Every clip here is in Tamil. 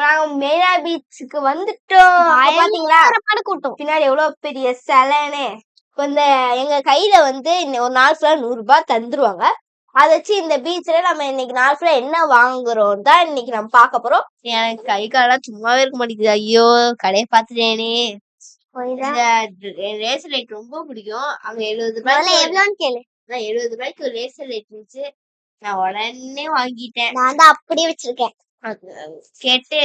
நாங்க மெரினா பீச்சுக்கு வந்துட்டோம். பாத்தீங்களா கூட்டம் பின்னாடி எவ்வளவு பெரிய சிலைன்னு. இந்த எங்க கையில வந்து ஒரு நாள் ஃபுல்லா 100 ரூபாய் தந்துருவாங்க. அதை வச்சு இந்த பீச்ல நம்ம இன்னைக்கு நாள் ஃபுல்லா என்ன வாங்குறோம் தான் இன்னைக்கு நம்ம பார்க்க போறோம். எனக்கு கை காலெல்லாம் சும்மாவே இருக்க மாட்டேங்குது. ஐயோ கடையை பார்த்துட்டேனே. ரேசர் லைட் ரொம்ப பிடிக்கும். அங்க 70 ரூபாய்க்கு எவ்வளோன்னு கேளு. 70 ரூபாய்க்கு ஒரு ரேசர் லைட் இருந்துச்சு. நான் உடனே வாங்கிட்டேன். நான் தான் அப்படியே வச்சிருக்கேன். கேட்டு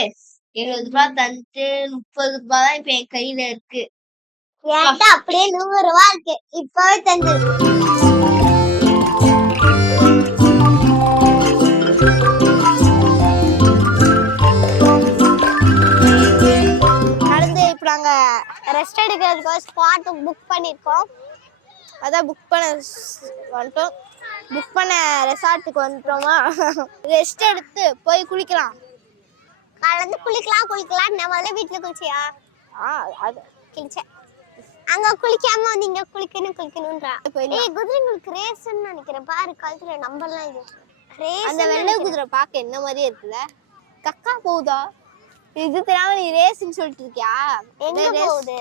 70 ரூபாய் தந்துட்டு 30 ரூபாய் தான் இப்ப என் கையில இருக்கு. அப்படியே 100 ரூபாய் இருக்கு. இப்பவே தந்து நடந்து இப்ப நாங்க ரெஸ்ட் எடுக்கிறதுக்கு ஸ்பாட் புக் பண்ணிருக்கோம். அதான் புக் பண்ண ரெசார்ட்டுக்கு வந்துட்டோமா. ரெஸ்ட் எடுத்து போய் குளிக்கலாம். கலந்து குளிக்கலாம். நம்ம வந்து வீட்டுல குளிச்சியா? அது குளிச்சேன். அங்க குளிக்காம வந்து இங்க குளிக்கணும்ன்றா. குதிரைங்களுக்கு ரேஸ்ன்னு நினைக்கிறேன். பாரு கழுத்துல நம்பர்லாம் இருக்கு. அந்த வெள்ளை குதிரை பார்க்க என்ன மாதிரியே இருக்குல்ல. கக்கா போகுதா? இது தெரியாம நீ ரேஸ்ன்னு சொல்லிட்டு இருக்கியா? எங்க போகுது?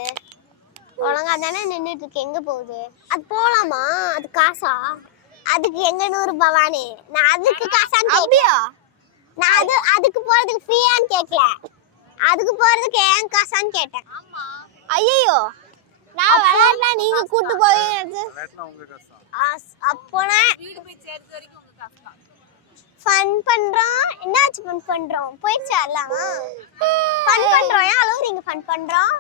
ஒழுங்கா தானே நின்றுட்டு இருக்கு. எங்க போகுது? அது போலாமா? அது காசா? அதுக்கு எங்க 100 ரூபாய் வானே. நான் அதுக்கு காசான்னு அப்படியா? நான் அதுக்கு போறதுக்கு ஃப்ரீயான்னு கேட்கல. அதுக்கு போறதுக்கு ஏன் காசான்னு கேட்டேன். ஐயோ நான் விளையாடுனா நீங்க கூட்டு போவீங்க. அப்போனா ஃபன் பண்றோம். என்னாச்சு ஃபன் பண்றோம்? போயிடுச்சு எல்லாம் ஃபன் பண்றோம். ஏன் அழுவுறீங்க? ஃபன் பண்றோம்.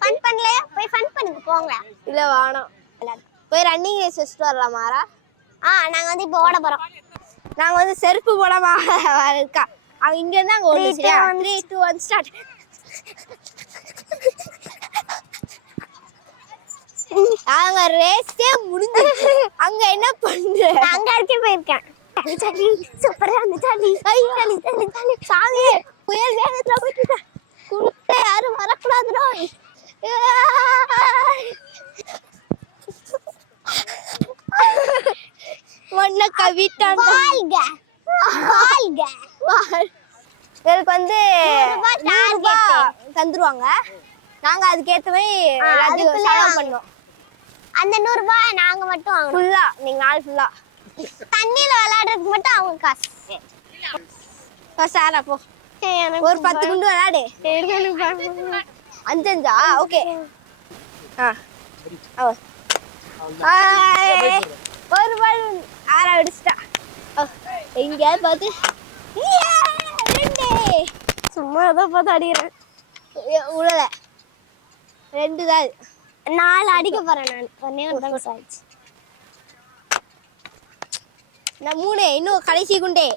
ஃபன் பண்ணலையா? போய் ஃபன் பண்ணுங்க போங்க. இல்ல வேணாம். போய் ரன்னிங் ரேஸ் வச்சுட்டு வரலாமாரா? நாங்க வந்து இப்போ ஓட போறோம். நாங்க வந்து செருப்பு போடாம இருக்கா. அவங்க இங்க இருந்து அங்க ஓடுது. 3 2 1 ஸ்டார்ட். அங்க ரேஸே முடிஞ்சிருச்சு. அங்க என்ன பண்ற? அங்க வரைக்கும் போயிருக்கேன். சூப்பரா இருந்துச்சு. சாமி புயல் வேகத்துல போயிட்டு குளிக்க யாரும் வரக்கூடாதுடா. ஒன்ன கவிட்டான். எனக்கு வந்து தந்துருவாங்க. நாங்க அதுக்கேற்ற மாதிரி எல்லாத்தையும் செலவு பண்ணோம். அந்த 100 ரூபாய் நாங்க மட்டும் ஃபுல்லா நீங்க நாள் ஃபுல்லா தண்ணியில விளையாடுறதுக்கு மட்டும் அவங்க காசு. சாரா போ ஒரு 10 குண்டு விளையாடு. 5 ஓகே. ஒரு பால் 6 அடிச்சிட்டா. எங்கேயாவது பார்த்து சும்மா தான் பார்த்து அடிக்கிறேன். உழல 2 தான். 4 அடிக்க போறேன் நான். ஒன்னே ஒன்று மிஸ் ஆயிடுச்சு. நான் 3 இன்னும் கடைசி குண்டே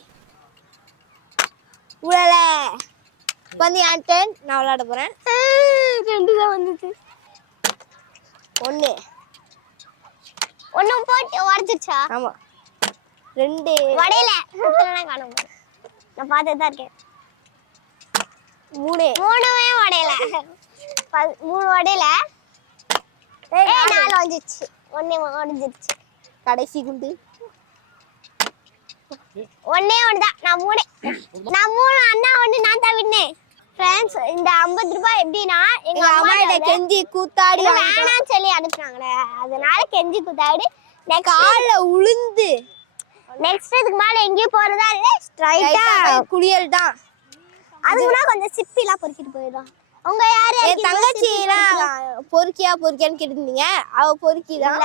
உழல வந்து என் டர்ன். நான் விளையாட போறேன். 2 தான் வந்துச்சு. 1 போட்டு உடச்சிருச்சா? ஆமா 2 வடையில காணும். நான் பார்த்துட்டு தான் இருக்கேன். 3 வடையில 3 வடையில 4 வந்துச்சு. 1 உடஞ்சிருச்சு. கடைசி குண்டு 1 தான். நான் 3 அண்ணா 1 நான் தான் வின்னேன். ஃப்ரெண்ட்ஸ் இந்த 50 ரூபாய் எப்படின்னா எங்க அம்மா கிட்ட கெஞ்சி கூத்தாடி வேணான்னு சொல்லி அனுப்புனாங்களே. அதனால கெஞ்சி கூத்தாடி கால்ல உளுந்து நெக்ஸ்ட் இதுக்கு மேல எங்கேயும் போறதா இல்ல. ஸ்ட்ரைட்டா குளியல் தான். அதுக்குனா கொஞ்சம் சிப்பிலாம் பொறுக்கிட்டு போயிடும். உங்க யாரு தங்கச்சிலாம் பொறுக்கியான்னு கேட்டிருந்தீங்க. அவ பொறுக்கிதான்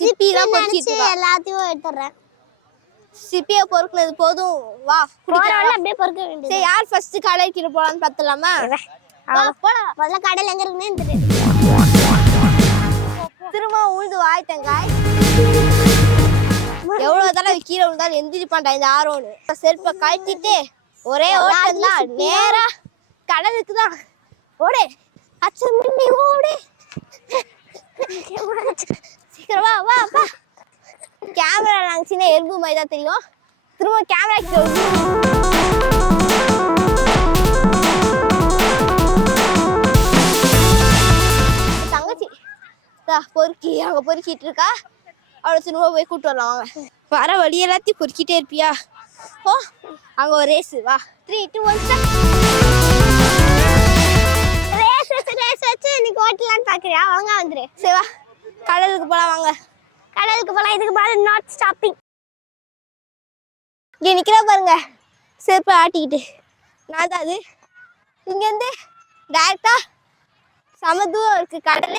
சிப்பிலாம் பொறுக்கிட்டு எல்லாத்தையும் எடுத்துறேன். சிப்பிய பொறுக்குனது போதும். வா குடிக்கலாம். அப்படியே பொறுக்க வேண்டியது. சரி யார் ஃபர்ஸ்ட் கடல் கீழ போலாம்னு பார்த்தலாமா? போலாம். முதல்ல கடல் எங்க இருக்குன்னு தெரியும். திரும்ப உழுது வாய்த்தங்க. எவ்வளவு தடவை கீழே விழுந்தாலும் எந்திரிப்பான்டா இந்த ஆரோன்னு. செருப்பை கழட்டிட்டு ஒரே ஓட்டம் தான். நேரா கடலுக்கு தான். ஓடு அச்சம் ஓடு. சீக்கிரம் வா வா வா. கேமரா நாங்க சின்ன எறும்பு மாதிரி தான் தெரியும். திரும்ப கேமரா தங்கச்சி பொறுக்கி அங்க பொறுக்கிட்டு இருக்கா. அவளை திரும்ப போய் கூட்டு வரலாம். வாங்க. வர வழி எல்லாத்தையும் பொறுக்கிட்டே இருப்பியா? ஓ அங்க ஒரு ரேஸ் வா 3 2 1 ரேஸ் வச்சு இன்னைக்கு ஓட்டலான்னு பாக்குறியா? வாங்க வந்துரு. சரி வா கடலுக்கு போலாம் வாங்க. கடலுக்கு போலாம். இதுக்கு மேல நாட் ஸ்டாப்பிங். இங்க நிக்கிற பாருங்க செருப்பு ஆட்டிக்கிட்டு. நான் தான் அது. இங்கேருந்து டைரக்டா சம தூரம் இருக்கு கடல்.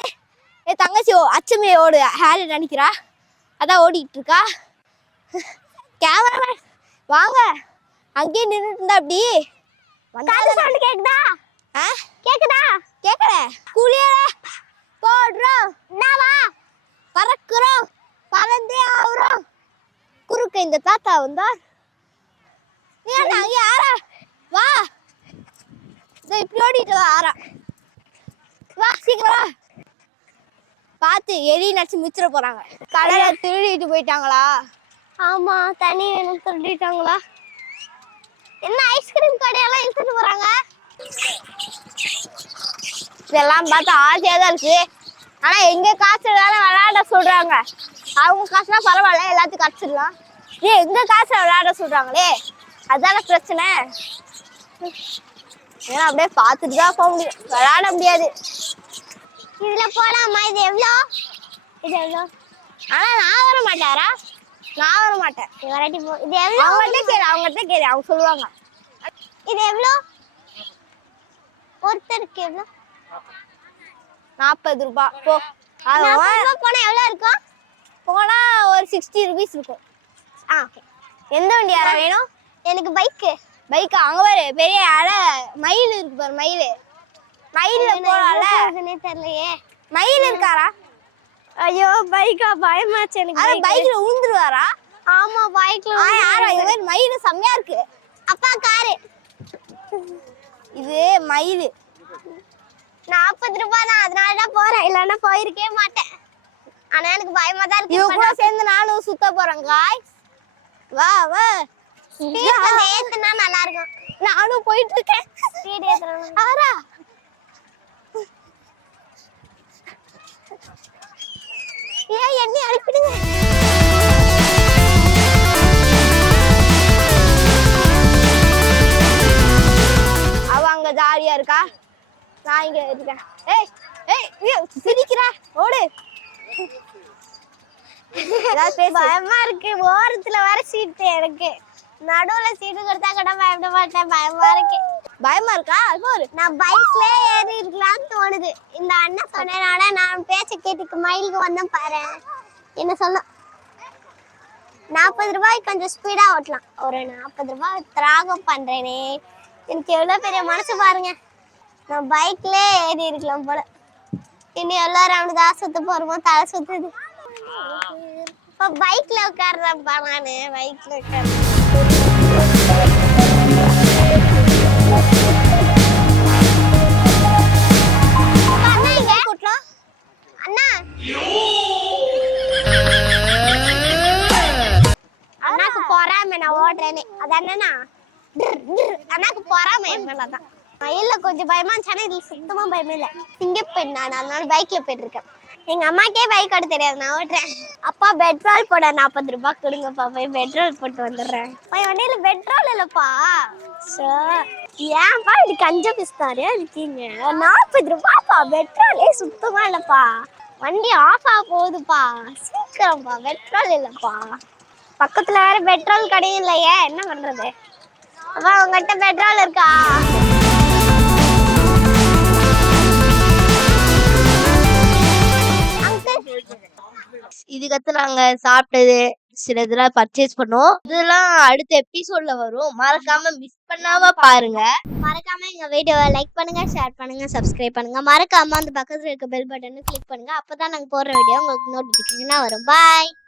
என் தங்கச்சி அச்சமே ஓடு ஹேர் நினைக்கிறா, அதான் ஓடிக்கிட்டு இருக்கா. கேமராமேன் வாங்க. அங்கேயே நின்றுட்டு இருந்தா அப்படி காது சவுண்ட் கேக்குதா? கேக்குதா? கேட்கல. குளியல போடுறோம், என்னவா பறக்குறோம், பறந்தே ஆகுறோம். குறுக்க இந்த தாத்தா வந்தா நீ என்ன அங்கே ஆறா வா. இப்படி ஓடிட்டு வா ஆறா. வா சீக்கிரம் வா. பார்த்து எலி நடிச்சு மிச்சிட போறாங்க. கடலை திருடிட்டு போயிட்டாங்களா? ஆமா, தண்ணி வேணும் சொல்லிட்டாங்களா? என்ன ஐஸ்கிரீம் கடையெல்லாம் இழுத்துட்டு போறாங்க? இதெல்லாம் பார்த்தா ஆசையா தான் இருக்கு. ஆனா எங்க காசு விளையாட சொல்றாங்க. அவங்க காசுனா பரவாயில்ல, எல்லாத்தையும் கடிச்சிடலாம். எங்க காசு விளையாட சொல்றாங்களே, அதான பிரச்சனை. ஏன்னா அப்படியே பார்த்துட்டு தான் போக முடியும், விளையாட முடியாது. இதுல போலாமா? இது எவ்வளோ? இது எவ்வளோ? ஆனா நான் வர மாட்டாரா? நான் வர மாட்டேன். இது எவ்வளோ? அவங்ககிட்ட கேளு, அவங்க சொல்லுவாங்க. இது எவ்வளோ? ஒருத்தருக்கு எவ்வளோ? 40 ரூபாய். போ. 40 ரூபாய் போனா எவ்வளோ இருக்கும்? போனா ஒரு 60 rupees இருக்கும். ஓகே. எந்த வண்டி யாரா வேணும்? எனக்கு பைக்கு. பைக்கா? அங்க பாரு பெரிய அலை மயில் இருக்கு பாரு. மயில்ல போலாம்ல. தெரியலையே. மயில் இருக்காரா? ஐயோ பைக்கா, பயமாச்சு எனக்கு. அது பைக்ல ஊந்துருவாரா? ஆமா பைக்ல. யாரா இது? மயில் செம்மையா இருக்கு. அப்பா காரு. இது மயில். 40 ரூபாய் தான், அதனால தான் போறேன், இல்லன்னா போயிருக்கே மாட்டேன். ஆனா எனக்கு பயமா தான் இருக்கு. இவங்க கூட சேர்ந்து நானும் சுத்த போறேன் காய்ஸ். வா வா. ஸ்பீட் கொஞ்சம் ஏத்துனா நல்லா இருக்கும். நானும் போயிட்டு இருக்கேன். ஸ்பீட் ஏத்துறேன். ஆரா ஏன் என்னை அனுப்பிடுங்க. அவ அங்க ஜாலியா இருக்கா, நான் இங்க இருக்கேன். ஏய் ஏய் சிரிக்கிறா, ஓடு. பயமா இருக்கு. ஓரத்துல வர சீட்டு எனக்கு. நடுவுல சீட்டு கொடுத்தா கூட பயப்பட மாட்டேன். பயமா இருக்கு. பயமா இருக்கா? நான் பைக்ல ஏறி இருக்கலாம்னு தோணுது. இந்த அண்ணன் சொன்னனால நான் பேச்ச கேட்டுக்கு மயிலுக்கு வந்தேன் பாரு. என்ன சொல்ல 40 ரூபாய் கொஞ்சம் ஸ்பீடா ஓட்டலாம். ஒரு 40 ரூபாய் திராகம் பண்றேனே, எனக்கு எவ்வளவு பெரிய மனசு பாருங்க. நான் பைக்ல ஏறி இருக்கலாம் போல. இன்னும் எல்லாரும் அவனுக்கு தான் சுத்த போறோமோ, தலை சுத்துது. இப்ப பைக்ல உட்கார்றேன்ப்பா நானு. பைக்ல உட்கார்றேன். அண்ணா அண்ணாக்கு பொறாம நான் ஓடுறேன்னு. அது அண்ணனா அண்ணாக்கு பொறாம என் மேலதான். இல்ல கொஞ்சம் பயமா இருந்துச்சானா இதுல சுத்தமா பயமே இல்ல. சிங்கப்பெண் நான், அதனால பைக்ல போயிட்டு இருக்கேன். எங்க அம்மாக்கே பைக் ஓட்ட தெரியாது, நான் ஓட்டுறேன். அப்பா பெட்ரோல் போட 40 ரூபாய் கொடுங்கப்பா, போய் பெட்ரோல் போட்டு வந்துடுறேன். வண்டியில பெட்ரோல் இல்லப்பா. ஏன்பா இப்படி கஞ்ச பிஸ்தாரியா இருக்கீங்க? 40 ரூபாய்ப்பா பெட்ரோலே சுத்தமா இல்லப்பா. வண்டி ஆஃப் ஆக போகுதுப்பா, சீக்கிரம்ப்பா. பெட்ரோல் இல்லப்பா. பக்கத்துல வேற பெட்ரோல் கடையும் இல்லையே, என்ன பண்றது? அப்பா உங்ககிட்ட பெட்ரோல் இருக்கா? இதுக்கடுத்து நாங்க சாப்பிட்டது சில இதெல்லாம் பர்ச்சேஸ் பண்ணோம். இதெல்லாம் அடுத்த எபிசோட்ல வரும், மறக்காம மிஸ் பண்ணாம பாருங்க. மறக்காம எங்க வீடியோவை லைக் பண்ணுங்க, ஷேர் பண்ணுங்க, சப்ஸ்கிரைப் பண்ணுங்க. மறக்காம அந்த பக்கத்துல இருக்க பெல் பட்டனை கிளிக் பண்ணுங்க. அப்பதான் நாங்க போடுற வீடியோ உங்களுக்கு நோட்டிபிகேஷனா வரும். பாய்.